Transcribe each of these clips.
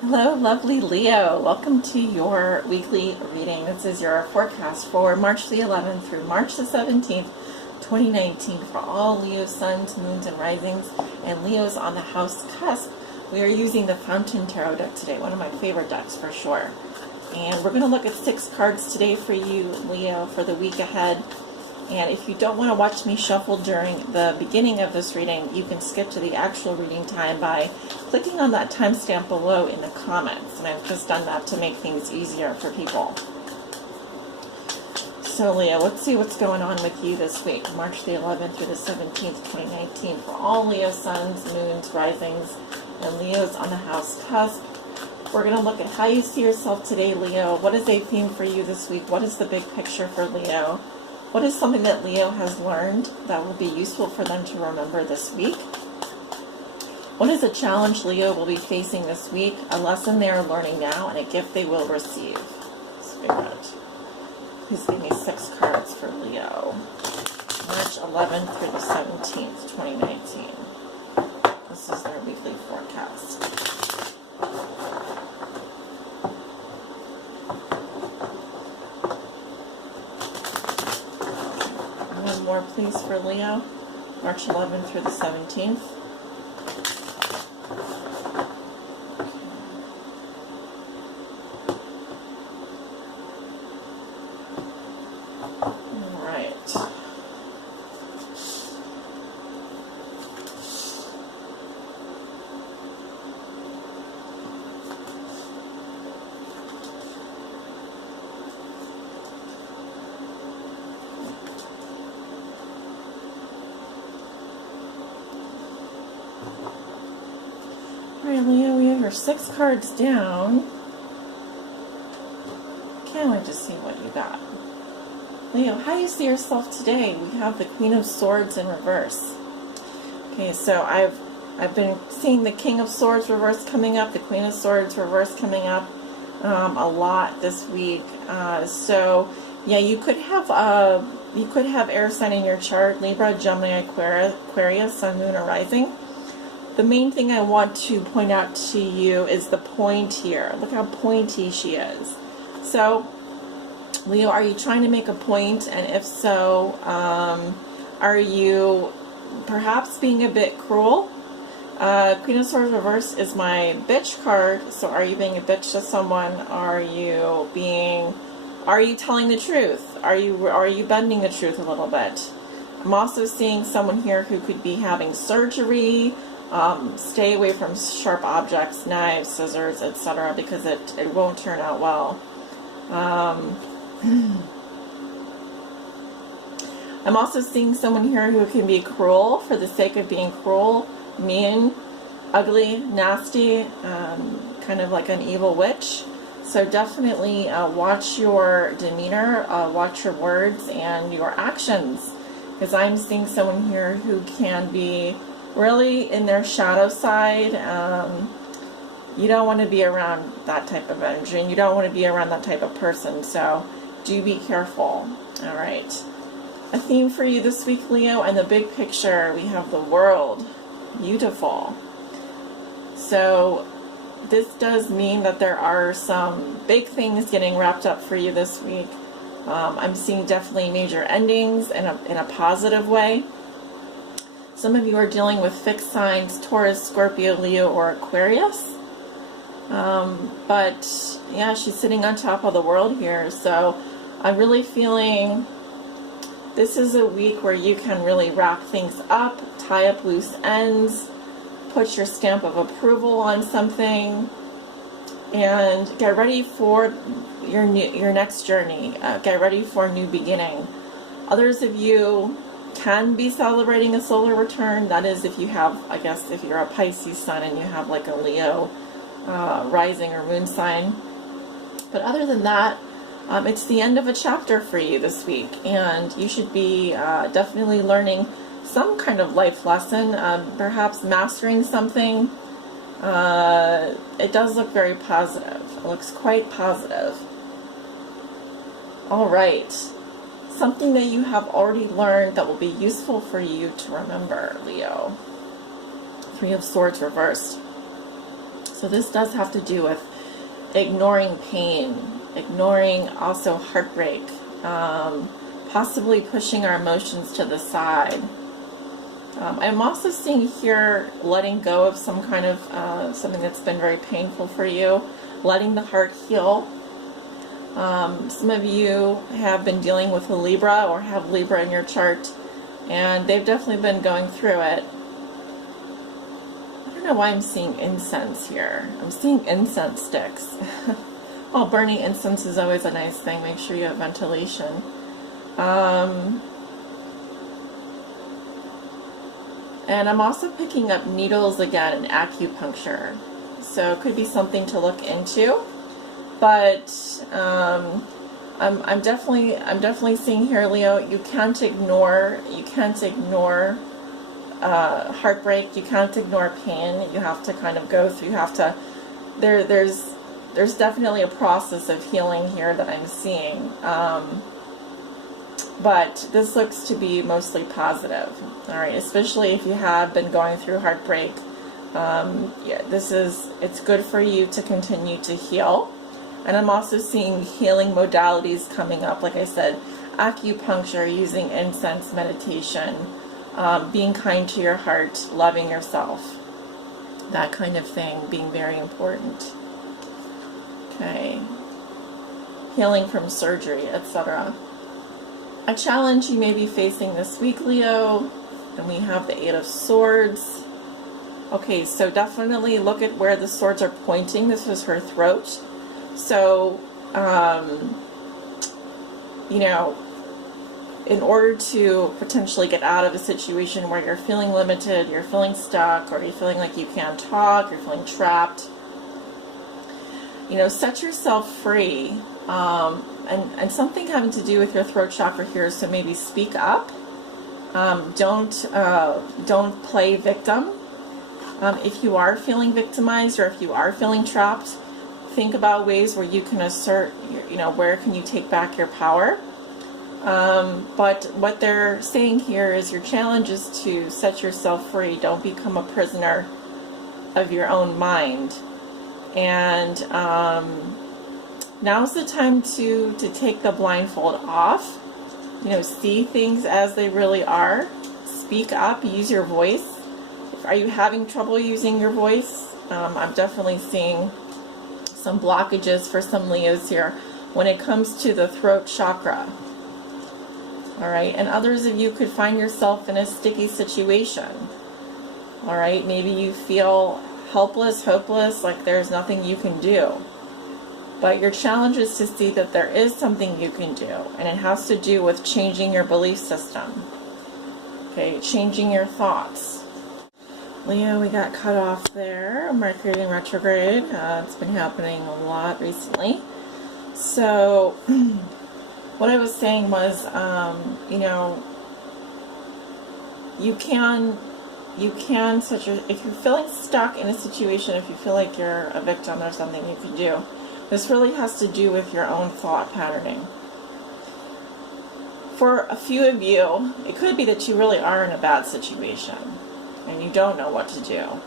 Hello, lovely Leo. Welcome to your weekly reading. This is your forecast for March the 11th through March the 17th, 2019 for all Leo suns, moons, and risings, and Leos on the house cusp. We are using the Fountain Tarot deck today, one of my favorite decks for sure. And we're going to look at 6 cards today for you, Leo, for the week ahead. And if you don't want to watch me shuffle during the beginning of this reading, you can skip to the actual reading time by clicking on that timestamp below in the comments. And I've just done that to make things easier for people. So Leo, let's see what's going on with you this week, March the 11th through the 17th, 2019, for all Leo suns, moons, risings, and Leos on the house cusp. We're going to look at how you see yourself today, Leo. What is a theme for you this week? What is the big picture for Leo? What is something that Leo has learned that will be useful for them to remember this week? What is a challenge Leo will be facing this week, a lesson they are learning now, and a gift they will receive? Spirit, please give me 6 cards for Leo. March 11th through the 17th, 2019. This is their weekly forecast. One more, please, for Leo. March 11th through the 17th. All right. Alright, Leo, we have your 6 cards down. Can't wait to see what you got. Leo, how you see yourself today? We have the Queen of Swords in reverse. Okay, so I've been seeing the King of Swords reverse coming up, the Queen of Swords reverse coming up a lot this week. So yeah, you could have air sign in your chart: Libra, Gemini, Aquarius, Sun, Moon, or Rising. The main thing I want to point out to you is the point here. Look how pointy she is. So, Leo, are you trying to make a point? And if so, are you perhaps being a bit cruel? Queen of Swords reverse is my bitch card. So are you being a bitch to someone? Are you telling the truth? Are you bending the truth a little bit? I'm also seeing someone here who could be having surgery. Stay away from sharp objects, knives, scissors, etc., because it won't turn out well. I'm also seeing someone here who can be cruel for the sake of being cruel, mean, ugly, nasty, kind of like an evil witch. So definitely watch your demeanor, watch your words and your actions, because I'm seeing someone here who can be really in their shadow side. You don't want to be around that type of energy, and you don't want to be around that type of person, so do be careful. All right, a theme for you this week, Leo, and the big picture, we have the world. Beautiful. So this does mean that there are some big things getting wrapped up for you this week. I'm seeing definitely major endings in a positive way. Some of you are dealing with fixed signs: Taurus, Scorpio, Leo, or Aquarius. But yeah, she's sitting on top of the world here. So I'm really feeling this is a week where you can really wrap things up, tie up loose ends, put your stamp of approval on something, and get ready for your next journey. Get ready for a new beginning. Others of you can be celebrating a solar return. That is, if you have, I guess, if you're a Pisces sun and you have like a Leo rising or moon sign. But other than that, it's the end of a chapter for you this week, and you should be definitely learning some kind of life lesson, perhaps mastering something. It does look very positive. It looks quite positive. All right. Something that you have already learned that will be useful for you to remember, Leo. 3 of Swords reversed. So this does have to do with ignoring pain, ignoring also heartbreak, possibly pushing our emotions to the side. I'm also seeing here letting go of some kind of something that's been very painful for you, letting the heart heal. Some of you have been dealing with a Libra or have Libra in your chart, and they've definitely been going through it. I don't know why I'm seeing incense here. I'm seeing incense sticks. Well, burning incense is always a nice thing. Make sure you have ventilation. And I'm also picking up needles again and acupuncture. So it could be something to look into. But I'm definitely seeing here, Leo, you can't ignore heartbreak, you can't ignore pain. You have to kind of go through, you have to, there's definitely a process of healing here that I'm seeing. But this looks to be mostly positive, all right, especially if you have been going through heartbreak. Yeah, it's good for you to continue to heal. And I'm also seeing healing modalities coming up, like I said, acupuncture, using incense, meditation, being kind to your heart, loving yourself, that kind of thing being very important. Okay. Healing from surgery, etc. A challenge you may be facing this week, Leo, and we have the Eight of Swords. Okay, so definitely look at where the swords are pointing. This was her throat. So, you know, in order to potentially get out of a situation where you're feeling limited, you're feeling stuck, or you're feeling like you can't talk, you're feeling trapped, you know, set yourself free. And something having to do with your throat chakra here, so maybe speak up. Don't play victim. If you are feeling victimized, or if you are feeling trapped, think about ways where you can assert, you know, where can you take back your power. But what they're saying here is your challenge is to set yourself free. Don't become a prisoner of your own mind. And now's the time to take the blindfold off. You know, see things as they really are. Speak up, use your voice. Are you having trouble using your voice? I'm definitely seeing some blockages for some Leos here when it comes to the throat chakra. All right, and others of you could find yourself in a sticky situation. All right, maybe you feel helpless, hopeless, like there's nothing you can do. But your challenge is to see that there is something you can do, and it has to do with changing your belief system. Okay, changing your thoughts. Leo, we got cut off there. Mercury in retrograde. It's been happening a lot recently. So, what I was saying was, you know, you can if you're feeling stuck in a situation, if you feel like you're a victim or something, you can do. This really has to do with your own thought patterning. For a few of you, it could be that you really are in a bad situation and you don't know what to do.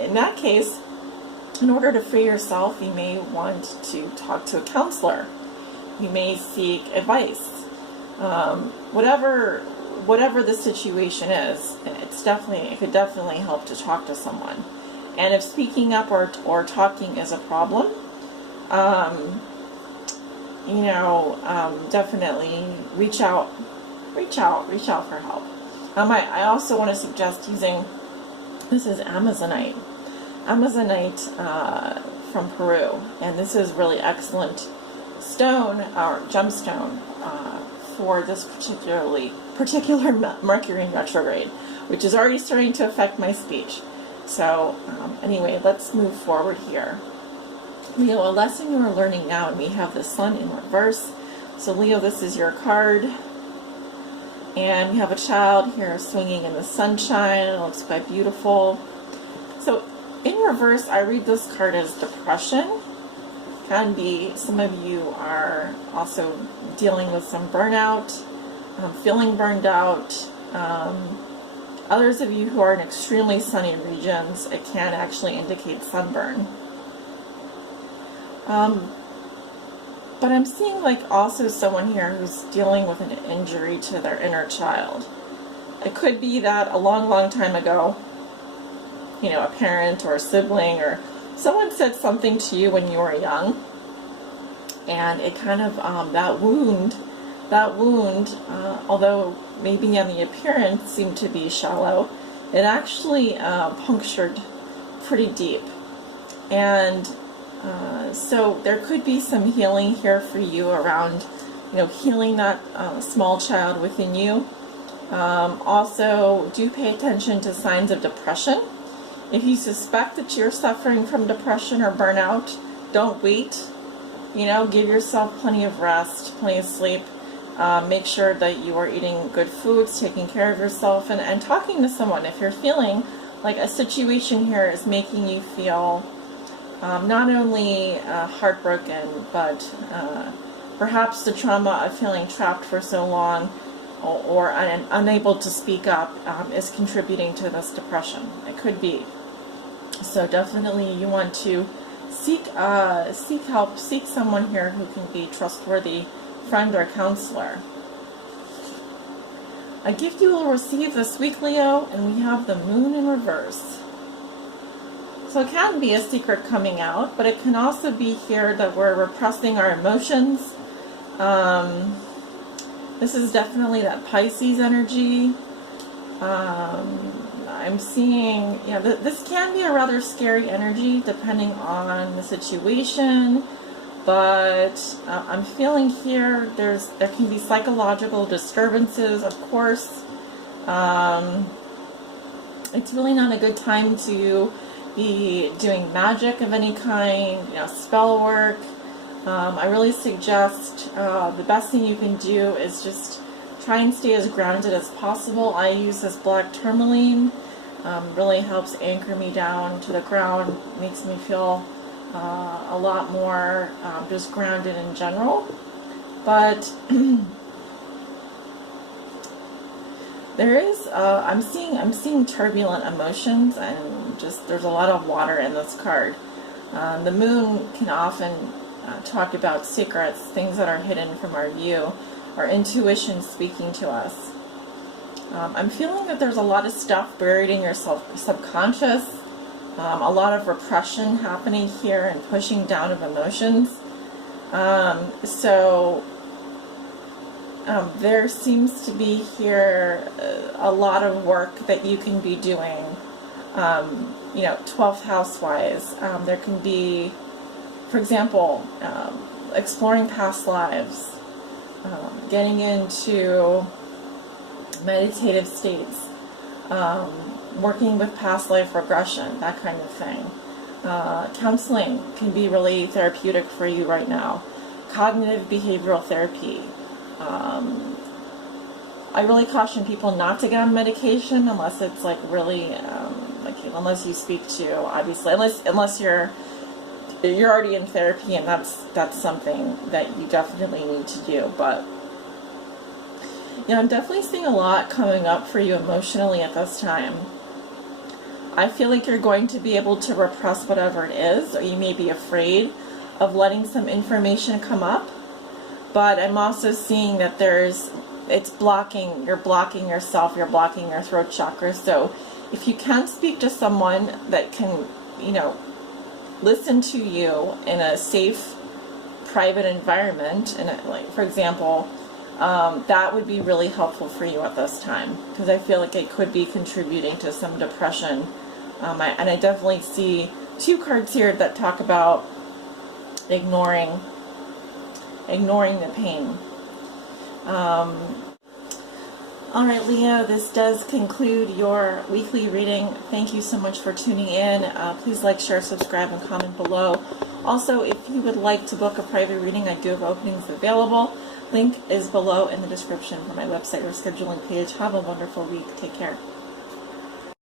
In that case, in order to free yourself, you may want to talk to a counselor. You may seek advice. Whatever the situation is, it could definitely help to talk to someone. And if speaking up or talking is a problem, you know, definitely reach out for help. I also want to suggest using, this is Amazonite from Peru, and this is really excellent stone or gemstone for this particular Mercury in retrograde, which is already starting to affect my speech. So anyway, let's move forward here. Leo, a lesson you are learning now, and we have the Sun in reverse. So Leo, this is your card. And we have a child here swinging in the sunshine. It looks quite beautiful. So in reverse, I read this card as depression. Can be, some of you are also dealing with some burnout, feeling burned out, Others of you who are in extremely sunny regions, it can actually indicate sunburn. But I'm seeing like also someone here who's dealing with an injury to their inner child. It could be that a long, long time ago, you know, a parent or a sibling or someone said something to you when you were young, and it kind of, that wound, although maybe on the appearance seemed to be shallow, it actually punctured pretty deep. And so there could be some healing here for you around, you know, healing that small child within you. Also, do pay attention to signs of depression. If you suspect that you're suffering from depression or burnout, don't wait. You know, give yourself plenty of rest, plenty of sleep. Make sure that you are eating good foods, taking care of yourself, and talking to someone. If you're feeling like a situation here is making you feel not only heartbroken, but perhaps the trauma of feeling trapped for so long or unable to speak up is contributing to this depression. It could be. So definitely you want to seek help, seek someone here who can be trustworthy friend or counselor. A gift you will receive this week, Leo, and we have the moon in reverse. So it can be a secret coming out, but it can also be here that we're repressing our emotions. This is definitely that Pisces energy. I'm seeing, yeah, this can be a rather scary energy depending on the situation, but I'm feeling here there can be psychological disturbances, of course. It's really not a good time to be doing magic of any kind, you know, spell work. I really suggest the best thing you can do is just try and stay as grounded as possible. I use this black tourmaline. Really helps anchor me down to the ground, makes me feel a lot more just grounded in general. But there is, I'm seeing turbulent emotions, and just there's a lot of water in this card. The moon can often talk about secrets, things that are hidden from our view, our intuition speaking to us. I'm feeling that there's a lot of stuff buried in your subconscious, a lot of repression happening here and pushing down of emotions. There seems to be here a lot of work that you can be doing, you know, 12th house wise. There can be, for example, exploring past lives, getting into meditative states, working with past life regression, that kind of thing. Counseling can be really therapeutic for you right now. Cognitive behavioral therapy. I really caution people not to get on medication unless it's like really, unless you speak to, obviously, unless you're already in therapy, and that's something that you definitely need to do. But yeah, I'm definitely seeing a lot coming up for you emotionally at this time. I feel like you're going to be able to repress whatever it is, or you may be afraid of letting some information come up. But I'm also seeing that you're blocking yourself, you're blocking your throat chakra. So if you can speak to someone that can, you know, listen to you in a safe, private environment, and like, for example, that would be really helpful for you at this time, because I feel like it could be contributing to some depression. And I definitely see two cards here that talk about ignoring the pain. All right, Leo, this does conclude your weekly reading. Thank you so much for tuning in. Please like, share, subscribe, and comment below. Also, if you would like to book a private reading, I do have openings available. Link is below in the description for my website or scheduling page. Have a wonderful week. Take care.